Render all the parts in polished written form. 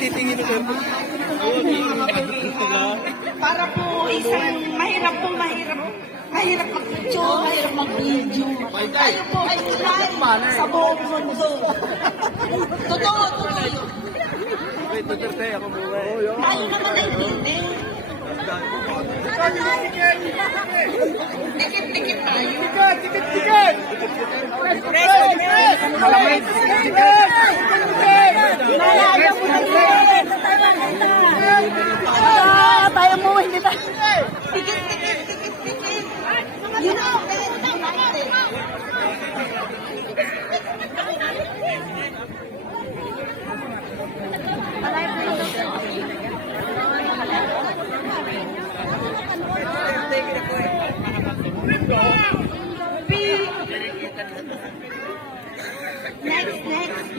titingin na sir. Para po isang mahirap mag-picture, mahirap mag-video. Tayo po ay live sa buong mundo. Totoo yun. Wait, Duterte, ako muna. Tayo naman ay hindi. Dikit-dikit tayo. Dikit! Tayo mo, hindi tayo. Dikit-dikit. You know,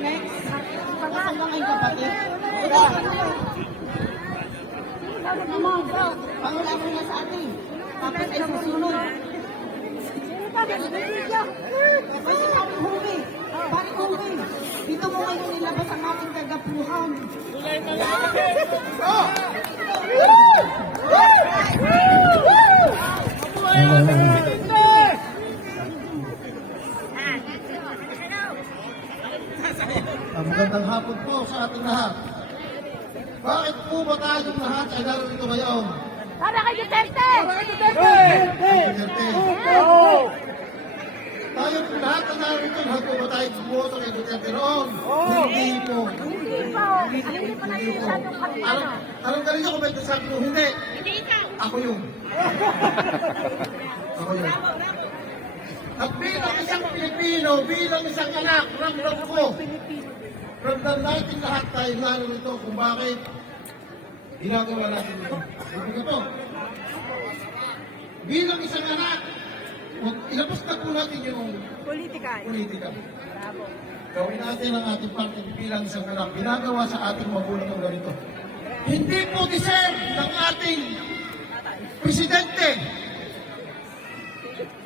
next. Pagkakal lang ang kapatid. Pangulang mo na sa atin. Tapos ay susunod. Kasi pari humi. Dito mo ngayon nilabas ang ating kagapuhan. Magandang hapon po sa ating lahat. Bakit po ba tayong lahat ay narito ngayon? Para kay Duterte! Duterte. Tayo po lahat na narito, lahat po ba tayo bumoto kay Duterte noon? Hindi po. Hindi pa natin masyadong kapila. Alam ka rin ako may kasabi ko, hindi. Ako yun. At bilang isang Pilipino, bilang isang anak, ramdam ko. Ramdam natin lahat tayo narito kung bakit ginagawa natin ito. Ito po. Bilang isang anak, ilabas na po natin yung politika. Gawin natin ang ating parte bilang isang anak. Ginagawa sa ating magulang ng ganito. Hindi po deserve ng ating presidente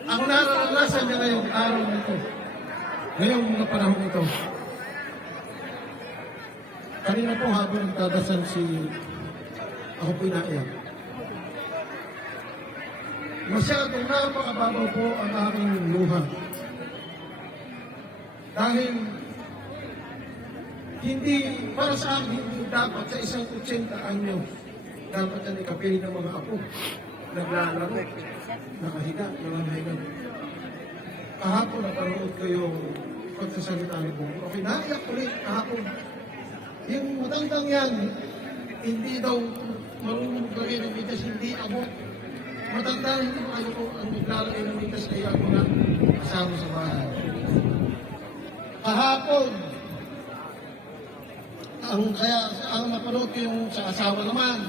ang nararanasan niya ngayong araw na ito. Ngayong mga panahon ito. Kanina po habang nagdadasal ako po inaiyak. Masyadong napakababaw po ang aking luha. Dahil hindi, para sa akin, hindi dapat sa isang 80 anyo dapat na ikapiling ng mga apo. Naglalaro, nakahiga, nangangainan. Kahapon napanood ko yung pagsasalita ni Bongo. Okay, naiyak ulit kahapon. Yung matandang yan, hindi daw marunong maglagay ng mitas, hindi abot. Matanda, hindi mo ayaw ko ang maglalagay ng mitas, kaya ako na kasama sa bahay. Kahapon, ang napanood ko yung sa asawa naman,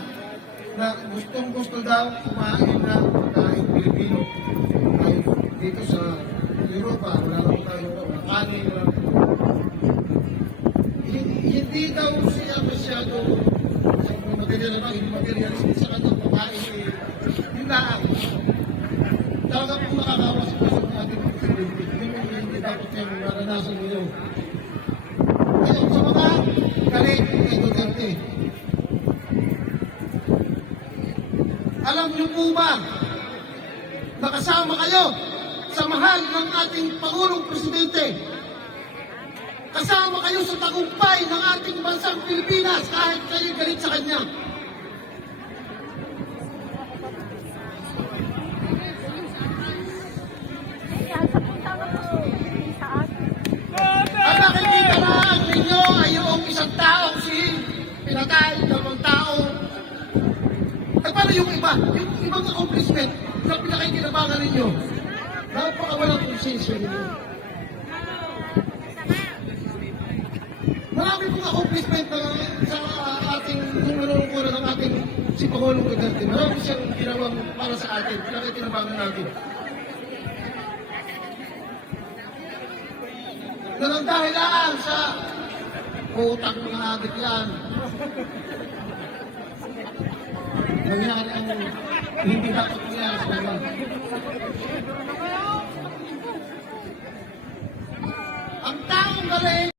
na gustong-gusto daw kumain na pagkain Pilipino. Ay, dito sa Europa, wala lang tayo, wala kanin, wala. Hindi daw siya masyado materialistic sa kanyang pagkain. Yun lang. Talaga pong nakakawa sa ating presidente. Hindi dapat yung naranasan nyo. Ngayon, sa mga galit kay Duterte, alam niyo po ba, nakasama kayo sa mahal ng ating Pangulong Presidente. Kasama kayo sa tagumpay ng ating bansang Pilipinas kahit kayo galit sa kanya. Ang nakikita lang ninyo ay yung isang taong pinatay, dalawang tao. At paano yung iba? Yung ibang accomplishment na pinakikinabangan ninyo. Napakawalang konsensya ninyo. Marami pong accomplishment sa ating nanunungkulan ng ating si Pangulong Duterte. Marami siyang ginawang para sa atin, pinakikinabangan natin. Na ng dahilan sa utang mga adik yan. Nangyari ang hindi dapat nangyari sa mga. Ang taong galing